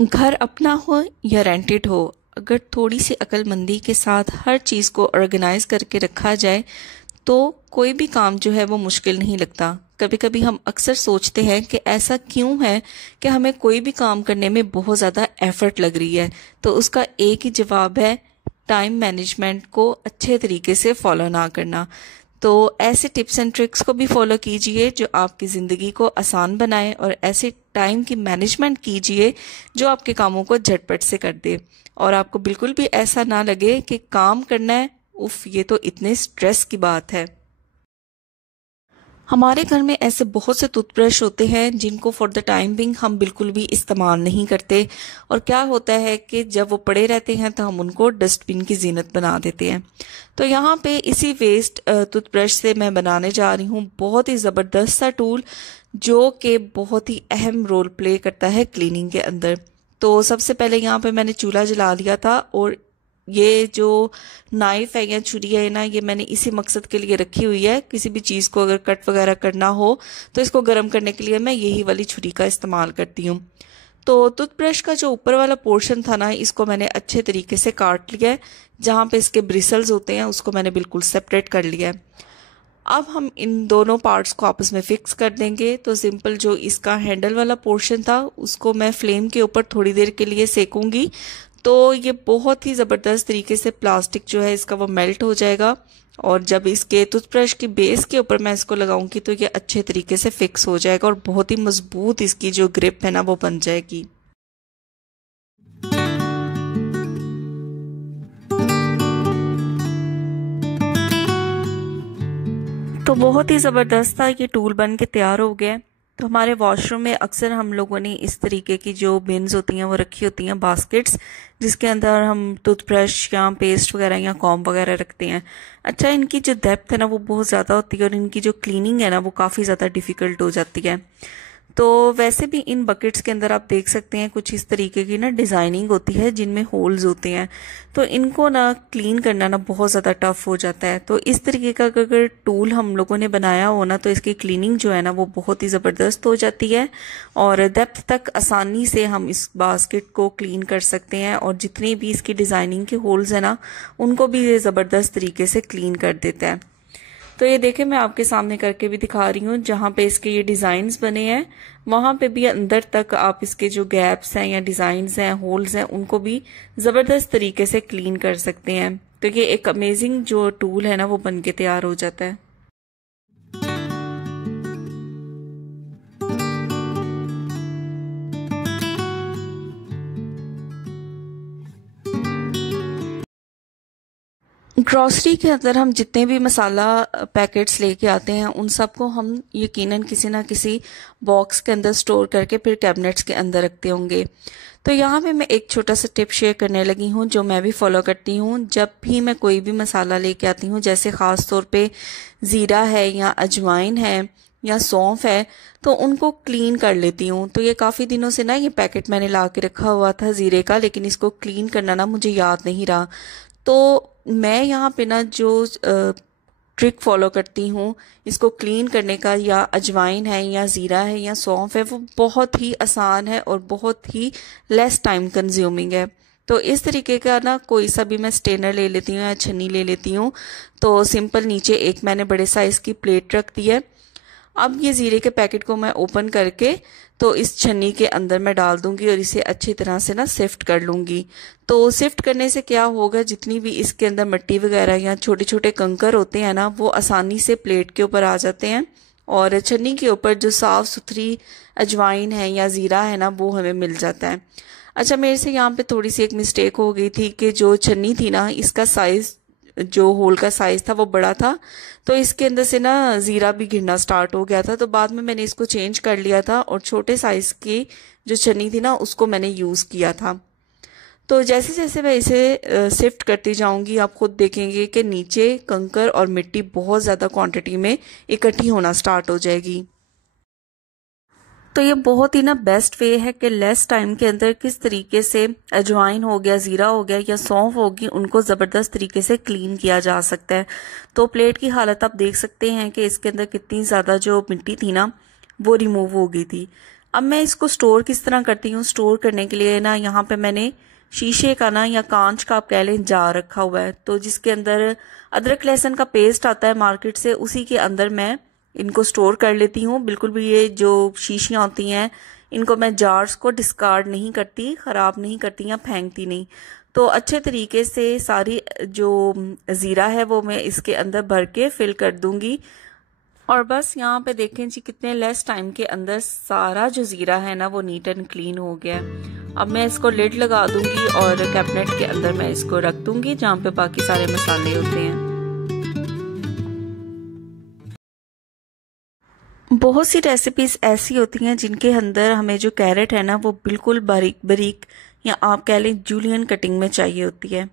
घर अपना हो या रेंटेड हो, अगर थोड़ी सी अक्लमंदी के साथ हर चीज़ को ऑर्गेनाइज करके रखा जाए तो कोई भी काम जो है वो मुश्किल नहीं लगता। कभी कभी हम अक्सर सोचते हैं कि ऐसा क्यों है कि हमें कोई भी काम करने में बहुत ज़्यादा एफर्ट लग रही है। तो उसका एक ही जवाब है, टाइम मैनेजमेंट को अच्छे तरीके से फॉलो ना करना। तो ऐसे टिप्स एंड ट्रिक्स को भी फॉलो कीजिए जो आपकी ज़िंदगी को आसान बनाए, और ऐसे टाइम की मैनेजमेंट कीजिए जो आपके कामों को झटपट से कर दे, और आपको बिल्कुल भी ऐसा ना लगे कि काम करना है, उफ ये तो इतने स्ट्रेस की बात है। हमारे घर में ऐसे बहुत से टूथब्रश होते हैं जिनको फॉर द टाइम बिंग हम बिल्कुल भी इस्तेमाल नहीं करते, और क्या होता है कि जब वो पड़े रहते हैं तो हम उनको डस्टबिन की जीनत बना देते हैं। तो यहाँ पे इसी वेस्ट टूथब्रश से मैं बनाने जा रही हूँ बहुत ही ज़बरदस्त सा टूल जो कि बहुत ही अहम रोल प्ले करता है क्लीनिंग के अंदर। तो सबसे पहले यहाँ पे मैंने चूल्हा जला लिया था, और ये जो नाइफ है या छुरी है ना, ये मैंने इसी मकसद के लिए रखी हुई है। किसी भी चीज़ को अगर कट वगैरह करना हो तो इसको गर्म करने के लिए मैं यही वाली छुरी का इस्तेमाल करती हूँ। तो टूथब्रश का जो ऊपर वाला पोर्शन था ना, इसको मैंने अच्छे तरीके से काट लिया है। जहाँ पे इसके ब्रिसल्स होते हैं उसको मैंने बिल्कुल सेपरेट कर लिया है। अब हम इन दोनों पार्ट्स को आपस में फिक्स कर देंगे। तो सिंपल जो इसका हैंडल वाला पोर्शन था उसको मैं फ्लेम के ऊपर थोड़ी देर के लिए सेकूंगी, तो ये बहुत ही ज़बरदस्त तरीके से प्लास्टिक जो है इसका वो मेल्ट हो जाएगा। और जब इसके टूथब्रश की बेस के ऊपर मैं इसको लगाऊंगी तो ये अच्छे तरीके से फिक्स हो जाएगा, और बहुत ही मजबूत इसकी जो ग्रिप है ना वो बन जाएगी। तो बहुत ही ज़बरदस्त था, ये टूल बन के तैयार हो गया है। तो हमारे वॉशरूम में अक्सर हम लोगों ने इस तरीके की जो बिन्स होती हैं वो रखी होती हैं, बास्केट्स, जिसके अंदर हम टूथब्रश या पेस्ट वगैरह या कॉम्ब वगैरह रखते हैं। अच्छा, इनकी जो डेप्थ है ना वो बहुत ज़्यादा होती है, और इनकी जो क्लीनिंग है ना वो काफ़ी ज़्यादा डिफ़िकल्ट हो जाती है। तो वैसे भी इन बकेट्स के अंदर आप देख सकते हैं कुछ इस तरीके की ना डिज़ाइनिंग होती है जिनमें होल्स होते हैं। तो इनको ना क्लीन करना ना बहुत ज़्यादा टफ हो जाता है। तो इस तरीके का अगर टूल हम लोगों ने बनाया हो ना तो इसकी क्लीनिंग जो है ना वो बहुत ही ज़बरदस्त हो जाती है, और डेप्थ तक आसानी से हम इस बास्केट को क्लीन कर सकते हैं, और जितने भी इसकी डिज़ाइनिंग के होल्स हैं ना उनको भी ये ज़बरदस्त तरीके से क्लीन कर देता है। तो ये देखें, मैं आपके सामने करके भी दिखा रही हूँ। जहाँ पे इसके ये डिज़ाइंस बने हैं वहाँ पे भी अंदर तक आप इसके जो गैप्स हैं या डिज़ाइंस हैं, होल्स हैं, उनको भी ज़बरदस्त तरीके से क्लीन कर सकते हैं। तो ये एक अमेजिंग जो टूल है ना वो बन के तैयार हो जाता है। ग्रॉसरी के अंदर हम जितने भी मसाला पैकेट्स लेके आते हैं उन सबको हम यकीनन किसी ना किसी बॉक्स के अंदर स्टोर करके फिर कैबिनेट्स के अंदर रखते होंगे। तो यहाँ पे मैं एक छोटा सा टिप शेयर करने लगी हूँ जो मैं भी फॉलो करती हूँ। जब भी मैं कोई भी मसाला लेके आती हूँ, जैसे ख़ास तौर पे ज़ीरा है या अजवाइन है या सौंफ है, तो उनको क्लीन कर लेती हूँ। तो ये काफ़ी दिनों से ना ये पैकेट मैंने ला के रखा हुआ था ज़ीरे का, लेकिन इसको क्लीन करना ना मुझे याद नहीं रहा। तो मैं यहाँ पे ना जो ट्रिक फॉलो करती हूँ इसको क्लीन करने का, या अजवाइन है या ज़ीरा है या सौंफ है, वो बहुत ही आसान है और बहुत ही लेस टाइम कंज्यूमिंग है। तो इस तरीके का ना कोई सा भी मैं स्टेनर ले लेती हूँ या छन्नी ले लेती हूँ। तो सिंपल नीचे एक मैंने बड़े साइज़ की प्लेट रख दी है। अब ये ज़ीरे के पैकेट को मैं ओपन करके तो इस छन्नी के अंदर मैं डाल दूंगी और इसे अच्छी तरह से ना सिफ्ट कर लूंगी। तो सिफ्ट करने से क्या होगा, जितनी भी इसके अंदर मिट्टी वगैरह या छोटे छोटे कंकर होते हैं ना वो आसानी से प्लेट के ऊपर आ जाते हैं, और छन्नी के ऊपर जो साफ सुथरी अजवाइन है या ज़ीरा है ना वो हमें मिल जाता है। अच्छा, मेरे से यहाँ पे थोड़ी सी एक मिस्टेक हो गई थी कि जो छन्नी थी ना इसका साइज़, जो होल का साइज था वो बड़ा था, तो इसके अंदर से ना ज़ीरा भी गिरना स्टार्ट हो गया था। तो बाद में मैंने इसको चेंज कर लिया था और छोटे साइज की जो छन्नी थी ना उसको मैंने यूज़ किया था। तो जैसे जैसे मैं इसे शिफ्ट करती जाऊंगी आप खुद देखेंगे कि नीचे कंकर और मिट्टी बहुत ज़्यादा क्वांटिटी में इकट्ठी होना स्टार्ट हो जाएगी। तो ये बहुत ही ना बेस्ट वे है कि लेस टाइम के अंदर किस तरीके से अजवाइन हो गया, ज़ीरा हो गया या सौंफ होगी, उनको ज़बरदस्त तरीके से क्लीन किया जा सकता है। तो प्लेट की हालत आप देख सकते हैं कि इसके अंदर कितनी ज़्यादा जो मिट्टी थी ना वो रिमूव हो गई थी। अब मैं इसको स्टोर किस तरह करती हूँ, स्टोर करने के लिए ना यहाँ पे मैंने शीशे का ना या कांच का आप कह लें जार रखा हुआ है, तो जिसके अंदर अदरक लहसुन का पेस्ट आता है मार्केट से, उसी के अंदर मैं इनको स्टोर कर लेती हूँ। बिल्कुल भी ये जो शीशियाँ होती हैं इनको मैं जार्स को डिस्कार्ड नहीं करती, ख़राब नहीं करती या फेंकती नहीं। तो अच्छे तरीके से सारी जो ज़ीरा है वो मैं इसके अंदर भर के फिल कर दूंगी। और बस यहाँ पे देखें जी कितने लेस टाइम के अंदर सारा जो ज़ीरा है ना वो नीट एंड क्लीन हो गया है। अब मैं इसको लिड लगा दूंगी और कैबिनेट के अंदर मैं इसको रख दूंगी जहाँ पे बाकी सारे मसाले होते हैं। बहुत सी रेसिपीज ऐसी होती हैं जिनके अंदर हमें जो कैरेट है ना वो बिल्कुल बारीक बारीक या आप कह लें जूलियन कटिंग में चाहिए होती है,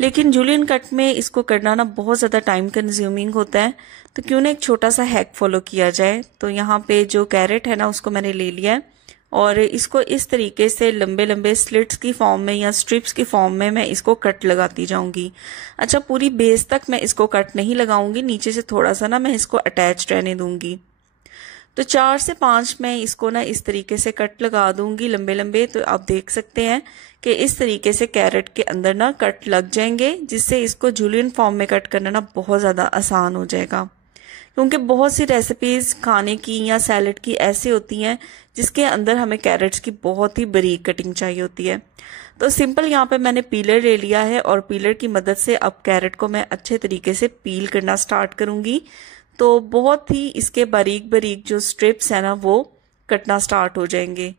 लेकिन जूलियन कट में इसको करना ना बहुत ज़्यादा टाइम कंज्यूमिंग होता है। तो क्यों ना एक छोटा सा हैक फॉलो किया जाए। तो यहाँ पे जो कैरेट है ना उसको मैंने ले लिया है और इसको इस तरीके से लंबे लंबे स्लिट्स की फॉर्म में या स्ट्रिप्स की फॉर्म में मैं इसको कट लगाती जाऊंगी। अच्छा, पूरी बेस तक मैं इसको कट नहीं लगाऊंगी, नीचे से थोड़ा सा ना मैं इसको अटैच रहने दूंगी। तो 4 से 5 मैं इसको ना इस तरीके से कट लगा दूंगी लंबे लंबे। तो आप देख सकते हैं कि इस तरीके से कैरेट के अंदर ना कट लग जाएंगे, जिससे इसको जूलियन फॉर्म में कट करना ना बहुत ज़्यादा आसान हो जाएगा। क्योंकि बहुत सी रेसिपीज खाने की या सैलड की ऐसी होती हैं जिसके अंदर हमें कैरेट्स की बहुत ही बारीक कटिंग चाहिए होती है। तो सिंपल यहाँ पे मैंने पीलर ले लिया है और पीलर की मदद से अब कैरेट को मैं अच्छे तरीके से पील करना स्टार्ट करूंगी। तो बहुत ही इसके बारीक बारीक जो स्ट्रिप्स है ना वो कटना स्टार्ट हो जाएंगे।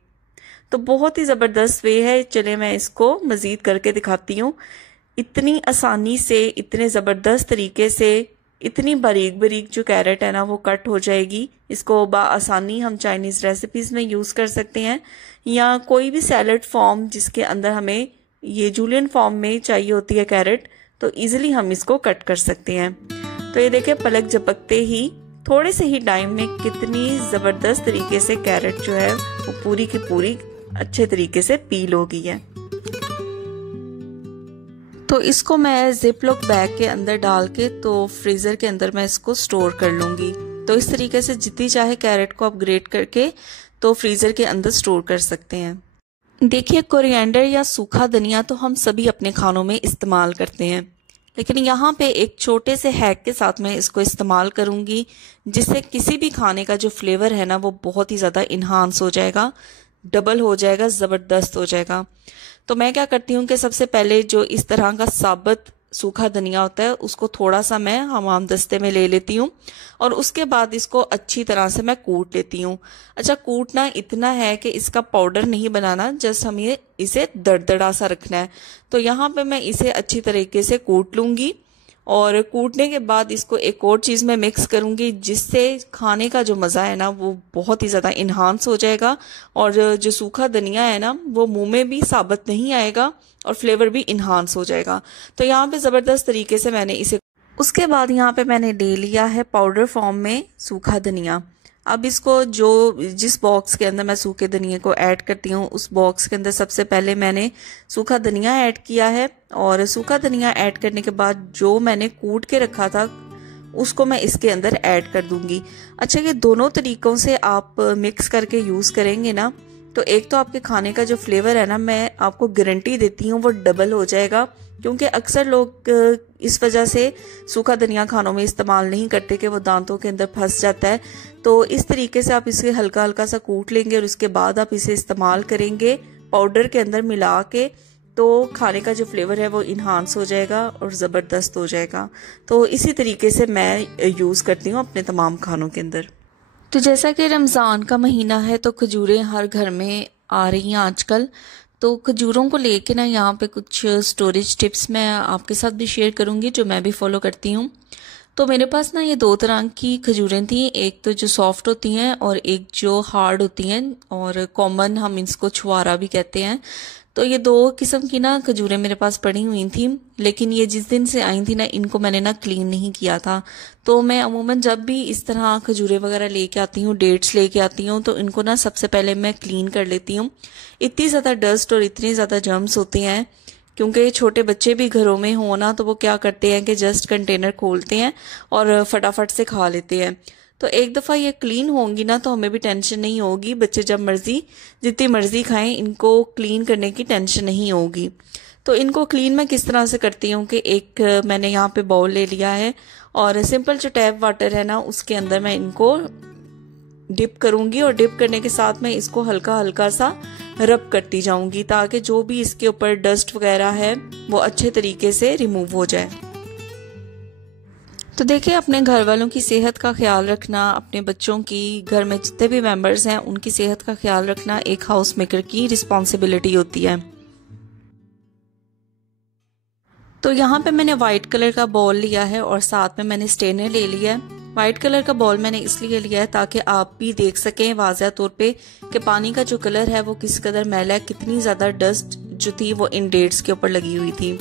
तो बहुत ही ज़बरदस्त वे है। चले मैं इसको मज़ीद करके दिखाती हूँ। इतनी आसानी से, इतने ज़बरदस्त तरीके से, इतनी बारीक बारीक जो कैरेट है ना वो कट हो जाएगी। इसको आसानी हम चाइनीज़ रेसिपीज़ में यूज़ कर सकते हैं या कोई भी सैलड फॉर्म जिसके अंदर हमें ये जूलियन फॉर्म में चाहिए होती है कैरेट, तो ईजिली हम इसको कट कर सकते हैं। तो ये देखिए पलक झपकते ही थोड़े से ही टाइम में कितनी ज़बरदस्त तरीके से कैरेट जो है वो पूरी की पूरी अच्छे तरीके से पील हो गई है। तो इसको मैं जिप लॉक बैग के अंदर डाल के तो फ्रीज़र के अंदर मैं इसको स्टोर कर लूँगी। तो इस तरीके से जितनी चाहे कैरेट को आप ग्रेट करके तो फ्रीज़र के अंदर स्टोर कर सकते हैं। देखिए कोरिएंडर या सूखा धनिया तो हम सभी अपने खानों में इस्तेमाल करते हैं, लेकिन यहाँ पे एक छोटे से हैक के साथ मैं इसको इस्तेमाल करूँगी जिससे किसी भी खाने का जो फ्लेवर है ना वो बहुत ही ज़्यादा इन्हांस हो जाएगा, डबल हो जाएगा, ज़बरदस्त हो जाएगा। तो मैं क्या करती हूँ कि सबसे पहले जो इस तरह का साबुत सूखा धनिया होता है उसको थोड़ा सा मैं हमाम दस्ते में ले लेती हूँ और उसके बाद इसको अच्छी तरह से मैं कूट लेती हूँ। अच्छा, कूटना इतना है कि इसका पाउडर नहीं बनाना, जस्ट हमें इसे दरदरा सा रखना है। तो यहाँ पे मैं इसे अच्छी तरीके से कूट लूँगी और कूटने के बाद इसको एक और चीज़ में मिक्स करूँगी जिससे खाने का जो मज़ा है ना वो बहुत ही ज़्यादा इन्हांस हो जाएगा और जो सूखा धनिया है ना वो मुंह में भी साबुत नहीं आएगा और फ्लेवर भी इन्हांस हो जाएगा। तो यहाँ पे ज़बरदस्त तरीके से मैंने इसे, उसके बाद यहाँ पे मैंने ले लिया है पाउडर फॉर्म में सूखा धनिया। अब इसको जिस बॉक्स के अंदर मैं सूखे धनिया को ऐड करती हूँ उस बॉक्स के अंदर सबसे पहले मैंने सूखा धनिया ऐड किया है और सूखा धनिया ऐड करने के बाद जो मैंने कूट के रखा था उसको मैं इसके अंदर ऐड कर दूंगी। अच्छा, ये दोनों तरीकों से आप मिक्स करके यूज़ करेंगे ना तो एक तो आपके खाने का जो फ्लेवर है ना मैं आपको गारंटी देती हूँ वो डबल हो जाएगा। क्योंकि अक्सर लोग इस वजह से सूखा धनिया खानों में इस्तेमाल नहीं करते कि वो दांतों के अंदर फंस जाता है। तो इस तरीके से आप इसे हल्का हल्का सा कूट लेंगे और उसके बाद आप इसे इस्तेमाल करेंगे पाउडर के अंदर मिला के, तो खाने का जो फ्लेवर है वो इन्हांस हो जाएगा और ज़बरदस्त हो जाएगा। तो इसी तरीके से मैं यूज़ करती हूँ अपने तमाम खानों के अंदर। तो जैसा कि रमज़ान का महीना है तो खजूरें हर घर में आ रही हैं आजकल। तो खजूरों को लेके ना यहाँ पे कुछ स्टोरेज टिप्स मैं आपके साथ भी शेयर करूँगी जो मैं भी फॉलो करती हूँ। तो मेरे पास ना ये 2 तरह की खजूरें थी, एक तो जो सॉफ्ट होती हैं और एक जो हार्ड होती हैं और कॉमन हम इसको छुआरा भी कहते हैं। तो ये 2 किस्म की ना खजूरें मेरे पास पड़ी हुई थी, लेकिन ये जिस दिन से आई थी ना इनको मैंने ना क्लीन नहीं किया था। तो मैं अमूमन जब भी इस तरह खजूरें वगैरह लेके आती हूँ, डेट्स लेके आती हूँ, तो इनको ना सबसे पहले मैं क्लीन कर लेती हूँ। इतनी ज़्यादा डस्ट और इतने ज़्यादा जर्म्स होते हैं, क्योंकि छोटे बच्चे भी घरों में हो ना तो वो क्या करते हैं कि जस्ट कंटेनर खोलते हैं और फटाफट से खा लेते हैं। तो एक दफ़ा ये क्लीन होंगी ना तो हमें भी टेंशन नहीं होगी। बच्चे जब मर्ज़ी जितनी मर्ज़ी खाएं, इनको क्लीन करने की टेंशन नहीं होगी। तो इनको क्लीन मैं किस तरह से करती हूँ कि एक मैंने यहाँ पे बाउल ले लिया है और सिंपल जो टैप वाटर है ना उसके अंदर मैं इनको डिप करूँगी और डिप करने के साथ मैं इसको हल्का हल्का सा रब करती जाऊँगी ताकि जो भी इसके ऊपर डस्ट वगैरह है वो अच्छे तरीके से रिमूव हो जाए। तो देखिए, अपने घर वालों की सेहत का ख्याल रखना, अपने बच्चों की, घर में जितने भी मेंबर्स हैं उनकी सेहत का ख्याल रखना एक हाउस मेकर की रिस्पॉन्सिबिलिटी होती है। तो यहाँ पे मैंने वाइट कलर का बॉल लिया है और साथ में मैंने स्टेनर ले लिया है। वाइट कलर का बॉल मैंने इसलिए लिया है ताकि आप भी देख सकें वाज़ह तौर पे कि पानी का जो कलर है वो किस कदर मैला है, कितनी ज़्यादा डस्ट जो थी वो इन डेट्स के ऊपर लगी हुई थी।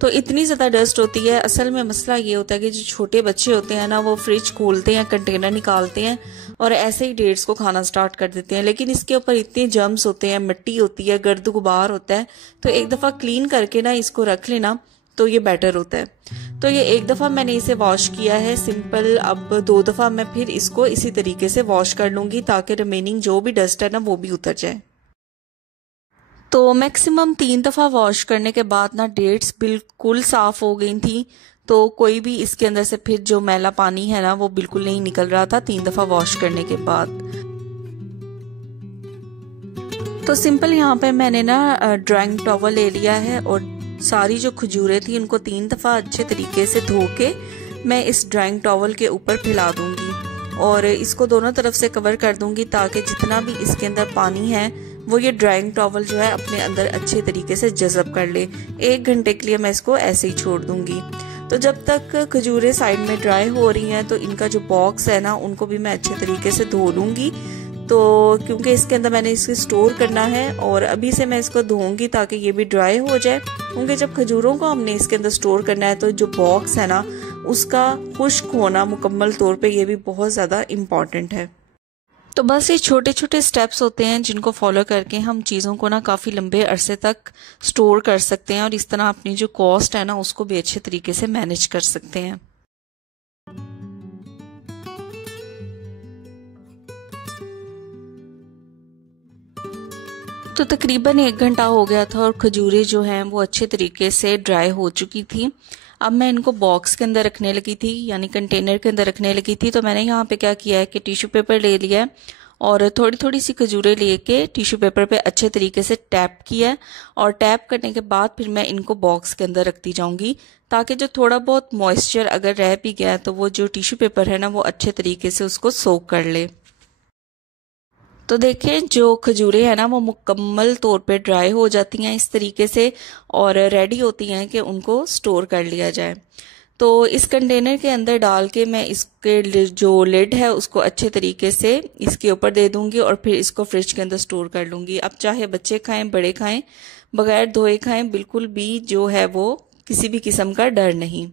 तो इतनी ज़्यादा डस्ट होती है। असल में मसला ये होता है कि जो छोटे बच्चे होते हैं ना वो फ्रिज खोलते हैं, कंटेनर निकालते हैं और ऐसे ही डेट्स को खाना स्टार्ट कर देते हैं, लेकिन इसके ऊपर इतने जर्म्स होते हैं, मिट्टी होती है, गर्द गुबार होता है। तो एक दफ़ा क्लीन करके ना इसको रख लेना तो ये बेटर होता है। तो ये एक दफ़ा मैंने इसे वॉश किया है सिंपल। अब 2 दफ़ा मैं फिर इसको इसी तरीके से वॉश कर लूँगी ताकि रिमेनिंग जो भी डस्ट है ना वो भी उतर जाए। तो मैक्सिमम 3 दफ़ा वॉश करने के बाद ना डेट्स बिल्कुल साफ़ हो गई थी। तो कोई भी इसके अंदर से फिर जो मैला पानी है ना वो बिल्कुल नहीं निकल रहा था 3 दफ़ा वॉश करने के बाद। तो सिंपल यहाँ पे मैंने ना ड्राइंग टॉवल ले लिया है और सारी जो खजूरें थी उनको 3 दफ़ा अच्छे तरीके से धो के मैं इस ड्राइंग टॉवल के ऊपर फैला दूंगी और इसको दोनों तरफ से कवर कर दूंगी ताकि जितना भी इसके अंदर पानी है वो ये ड्राइंग टॉवल जो है अपने अंदर अच्छे तरीके से जज़ब कर ले। 1 घंटे के लिए मैं इसको ऐसे ही छोड़ दूंगी। तो जब तक खजूरें साइड में ड्राई हो रही हैं तो इनका जो बॉक्स है ना उनको भी मैं अच्छे तरीके से धो लूँगी। तो क्योंकि इसके अंदर मैंने इसे स्टोर करना है और अभी से मैं इसको धोऊंगी ताकि ये भी ड्राई हो जाए, क्योंकि जब खजूरों को हमने इसके अंदर स्टोर करना है तो जो बॉक्स है ना उसका खुश्क होना मुकम्मल तौर पे ये भी बहुत ज़्यादा इम्पॉर्टेंट है। तो बस ये छोटे छोटे स्टेप्स होते हैं जिनको फॉलो करके हम चीज़ों को ना काफ़ी लंबे अरसे तक स्टोर कर सकते हैं और इस तरह अपनी जो कॉस्ट है ना उसको भी अच्छे तरीके से मैनेज कर सकते हैं। तो तकरीबन 1 घंटा हो गया था और खजूरें जो हैं वो अच्छे तरीके से ड्राई हो चुकी थी। अब मैं इनको बॉक्स के अंदर रखने लगी थी, यानी कंटेनर के अंदर रखने लगी थी। तो मैंने यहाँ पे क्या किया है कि टिश्यू पेपर ले लिया है और थोड़ी थोड़ी सी खजूरें लेके टिश्यू पेपर पे अच्छे तरीके से टैप किया है और टैप करने के बाद फिर मैं इनको बॉक्स के अंदर रखती जाऊंगी ताकि जो थोड़ा बहुत मॉइस्चर अगर रह भी गया तो वो जो टिश्यू पेपर है ना वो अच्छे तरीके से उसको सोक कर ले। तो देखें, जो खजूरें हैं ना वो मुकम्मल तौर पे ड्राई हो जाती हैं इस तरीके से और रेडी होती हैं कि उनको स्टोर कर लिया जाए। तो इस कंटेनर के अंदर डाल के मैं इसके जो लिड है उसको अच्छे तरीके से इसके ऊपर दे दूंगी और फिर इसको फ्रिज के अंदर स्टोर कर लूंगी। अब चाहे बच्चे खाएं, बड़े खाएं, बगैर धोए खाएं, बिल्कुल भी जो है वो किसी भी किस्म का डर नहीं।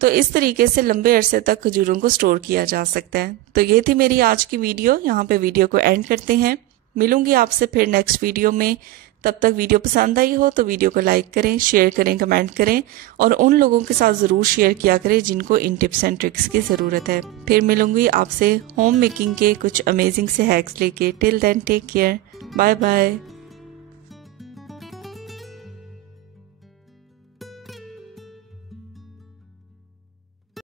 तो इस तरीके से लंबे अरसे तक खजूरों को स्टोर किया जा सकता है। तो ये थी मेरी आज की वीडियो। यहाँ पे वीडियो को एंड करते हैं। मिलूंगी आपसे फिर नेक्स्ट वीडियो में। तब तक वीडियो पसंद आई हो तो वीडियो को लाइक करें, शेयर करें, कमेंट करें और उन लोगों के साथ ज़रूर शेयर किया करें जिनको इन टिप्स एंड ट्रिक्स की ज़रूरत है। फिर मिलूंगी आपसे होम मेकिंग के कुछ अमेजिंग से हैक्स लेके। Till then take care, bye bye.